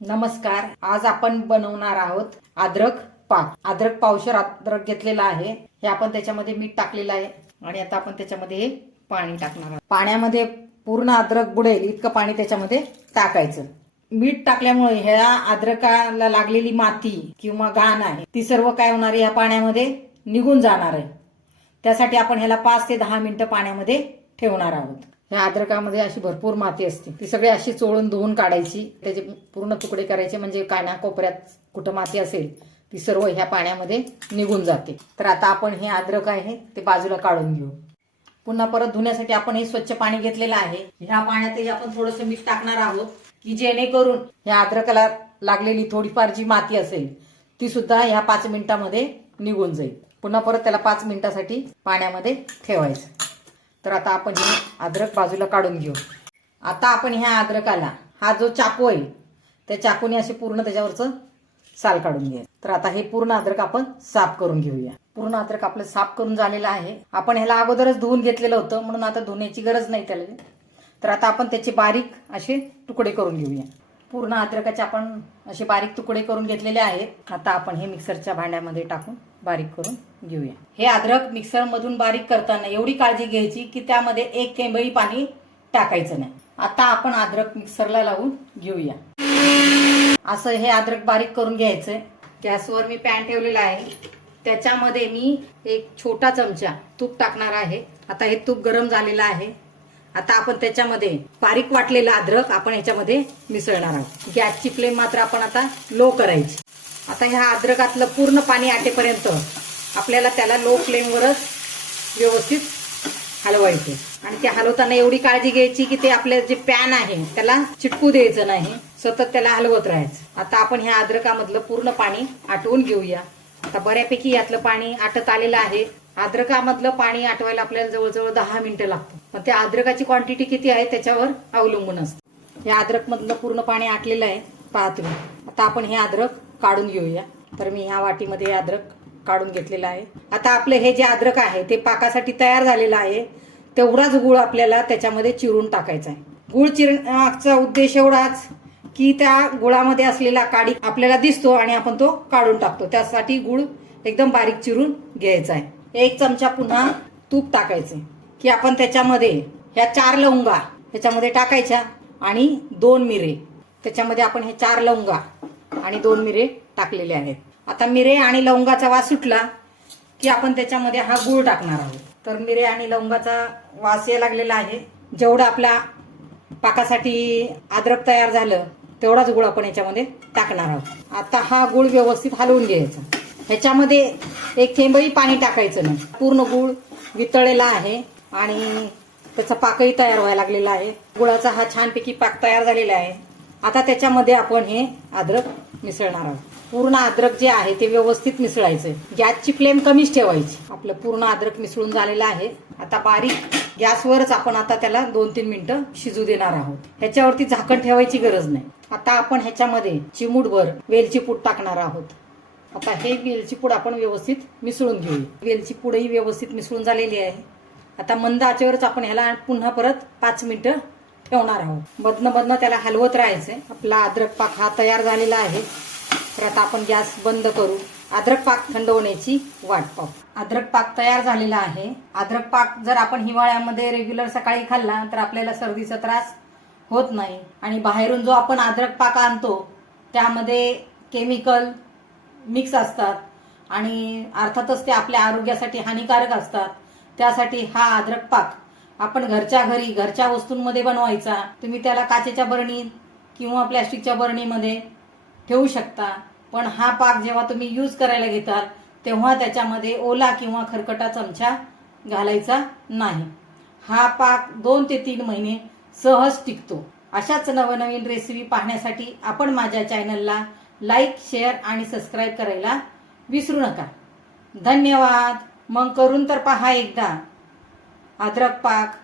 नमस्कार. आज आपण बनवणार आहोत अद्रक पाक. अद्रक पावशेर अद्रक घेतलेला आहे. हे आपण त्याच्यामध्ये मीठ टाकलेलं आहे आणि आता आपण त्याच्यामध्ये हे पाणी टाकणार आहोत. पाण्यामध्ये पूर्ण अद्रक बुडेल इतकं पाणी त्याच्यामध्ये टाकायचं. मीठ टाकल्यामुळे ह्या अद्रकाला लागलेली माती किंवा घाण आहे ती सर्व काय होणार आहे, या पाण्यामध्ये निघून जाणार आहे. त्यासाठी आपण ह्याला 5 ते 10 मिनिटं पाण्यामध्ये ठेवणार आहोत. ह्या अद्रकामध्ये अशी भरपूर माती असते, ती सगळी अशी चोळून धुवून काढायची. त्याचे पूर्ण तुकडे करायचे, म्हणजे कानाकोपऱ्यात कुठं माती असेल ती सर्व ह्या पाण्यामध्ये निघून जाते. तर आता आपण हे अद्रक आहे ते बाजूला काढून घेऊ. पुन्हा परत धुण्यासाठी आपण हे स्वच्छ पाणी घेतलेलं आहे. ह्या पाण्यातही आपण थोडंसं मीठ टाकणार आहोत, की जेणेकरून ह्या अद्रकाला लागलेली थोडीफार जी माती असेल ती सुद्धा ह्या 5 मिनिटांमध्ये निघून जाईल. पुन्हा परत त्याला 5 मिनिटांसाठी पाण्यामध्ये ठेवायचं. तर आता आपण हे अद्रक बाजूला काढून घेऊ. आता आपण ह्या अद्रकाला हा जो चाकू आहे त्या चाकूने असे पूर्ण त्याच्यावरचं साल काढून घ्या. तर आता हे पूर्ण अद्रक आपण साफ करून घेऊया. पूर्ण अद्रक आपलं साफ करून झालेलं आहे. आपण ह्याला अगोदरच धुवून घेतलेलं होतं, म्हणून आता धुण्याची गरज नाही त्याला. तर आता आपण त्याचे बारीक असे तुकडे करून घेऊया. पूर्ण अद्रकाचे आपण असे बारीक तुकडे करून घेतलेले आहेत. आता आपण हे मिक्सरच्या भांड्यामध्ये टाकून बारीक करून घेऊया. हे अद्रक मिक्सर मधून बारीक करताना एवढी काळजी घ्यायची की त्यामध्ये 1 थेंबही पाणी टाकायचं नाही. आता आपण अद्रक मिक्सरला लावून घेऊया. असं हे अद्रक बारीक करून घ्यायचंय. गॅसवर मी पॅन ठेवलेला आहे, त्याच्यामध्ये मी एक छोटा चमचा तूप टाकणार आहे. आता हे तूप गरम झालेलं आहे. आता आपण त्याच्यामध्ये बारीक वाटलेला अद्रक आपण ह्याच्यामध्ये मिसळणार आहोत. गॅसची फ्लेम मात्र आपण आता लो करायची. आता ह्या अद्रकातलं पूर्ण पाणी आटेपर्यंत आपल्याला त्याला लो फ्लेमवरच व्यवस्थित हलवायचे. आणि ते हलवताना एवढी काळजी घ्यायची की ते आपलं जे पॅन आहे त्याला चिटकू द्यायचं नाही, सतत त्याला हलवत राहायचं. आता आपण ह्या अद्रकामधलं पूर्ण पाणी आटवून घेऊया. आता बऱ्यापैकी यातलं पाणी आटत आलेलं आहे. अद्रकामधलं पाणी आटवायला आपल्याला जवळजवळ 10 मिनिटं लागतात. पण त्या अद्रकाची क्वांटिटी किती आहे त्याच्यावर अवलंबून असतं. या अद्रक मधलं पूर्ण पाणी आटलेलं आहे, पहा तुम्ही. आता आपण हे अद्रक काढून घेऊया. तर मी ह्या वाटीमध्ये अद्रक काढून घेतलेलं आहे. आता आपलं हे जे अद्रक आहे ते पाकासाठी तयार झालेलं आहे. तेवढाच गुळ आपल्याला त्याच्यामध्ये चिरून टाकायचा आहे. गुळ चिरण्याचा उद्देश एवढाच की त्या गुळामध्ये असलेला काडी आपल्याला दिसतो आणि आपण तो काढून टाकतो. त्यासाठी गुळ एकदम बारीक चिरून घ्यायचा आहे. 1 चमचा पुन्हा तूप टाकायचे की आपण त्याच्यामध्ये ह्या 4 लवंगा ह्याच्यामध्ये टाकायच्या आणि 2 मिरे. त्याच्यामध्ये आपण हे 4 लवंगा आणि 2 मिरे टाकलेले आहेत. आता मिरे आणि लवंगाचा वास सुटला की आपण त्याच्यामध्ये हा गूळ टाकणार आहोत. तर मिरे आणि लवंगाचा वास यायला लागलेला आहे. जेवढं आपल्या पाकासाठी अद्रक तयार झालं तेवढाच गूळ आपण याच्यामध्ये टाकणार आहोत. आता हा गूळ व्यवस्थित हलवून घ्यायचा. ह्याच्यामध्ये 1 थेंबही पाणी टाकायचं नाही. पूर्ण गूळ वितळलेला आहे आणि त्याचा पाकही तयार व्हायला लागलेला आहे. गुळाचा हा छानपैकी पाक तयार झालेला आहे. आता त्याच्यामध्ये आपण हे अद्रक मिसळणार आहोत. पूर्ण अद्रक जे आहे ते व्यवस्थित मिसळायचं. गॅसची फ्लेम कमीच ठेवायची. आपलं पूर्ण अद्रक मिसळून झालेलं आहे. आता बारीक गॅसवरच आपण आता त्याला 2-3 मिनिटं शिजू देणार आहोत. ह्याच्यावरती झाकण ठेवायची गरज नाही. आता आपण ह्याच्यामध्ये चिमूटभर वेलची पूड टाकणार आहोत. आता हे वेलची पूड आपण व्यवस्थित मिसळून घेऊ. वेलची पूडही व्यवस्थित मिसळून झालेली आहे. आता मंद आचेवरच आपण ह्याला पुन्हा परत 5 मिनिटं ठेवणार आहोत. मधनं त्याला हलवत राहायचंय. आपला अद्रक पाक हा तयार झालेला आहे. तर आता आपण गॅस बंद करू. अद्रक पाक थंड होण्याची वाट पाहू. अद्रक पाक तयार झालेला आहे. अद्रक पाक जर आपण हिवाळ्यामध्ये रेग्युलर सकाळी खाल्ला तर आपल्याला सर्दीचा त्रास होत नाही. आणि बाहेरून जो आपण अद्रक पाक आणतो त्यामध्ये केमिकल मिक्स असतात आणि अर्थातच ते आपल्या आरोग्यासाठी हानिकारक असतात. त्यासाठी हा अद्रक पाक आपण घरच्या घरी घरच्या वस्तूंमध्ये बनवायचा. तुम्ही त्याला काचेच्या बरणीत किंवा प्लॅस्टिकच्या बरणीमध्ये ठेवू शकता. पण हा पाक जेव्हा तुम्ही यूज करायला घेताल तेव्हा त्याच्यामध्ये ओला किंवा खरकटा चमचा घालायचा नाही. हा पाक 2 ते 3 महिने सहज टिकतो. अशाच नवनवीन रेसिपी पाहण्यासाठी आपण माझ्या चॅनलला लाईक, शेअर आणि सबस्क्राईब करायला विसरू नका. धन्यवाद. मग करून तर पहा एकदा अद्रक पाक.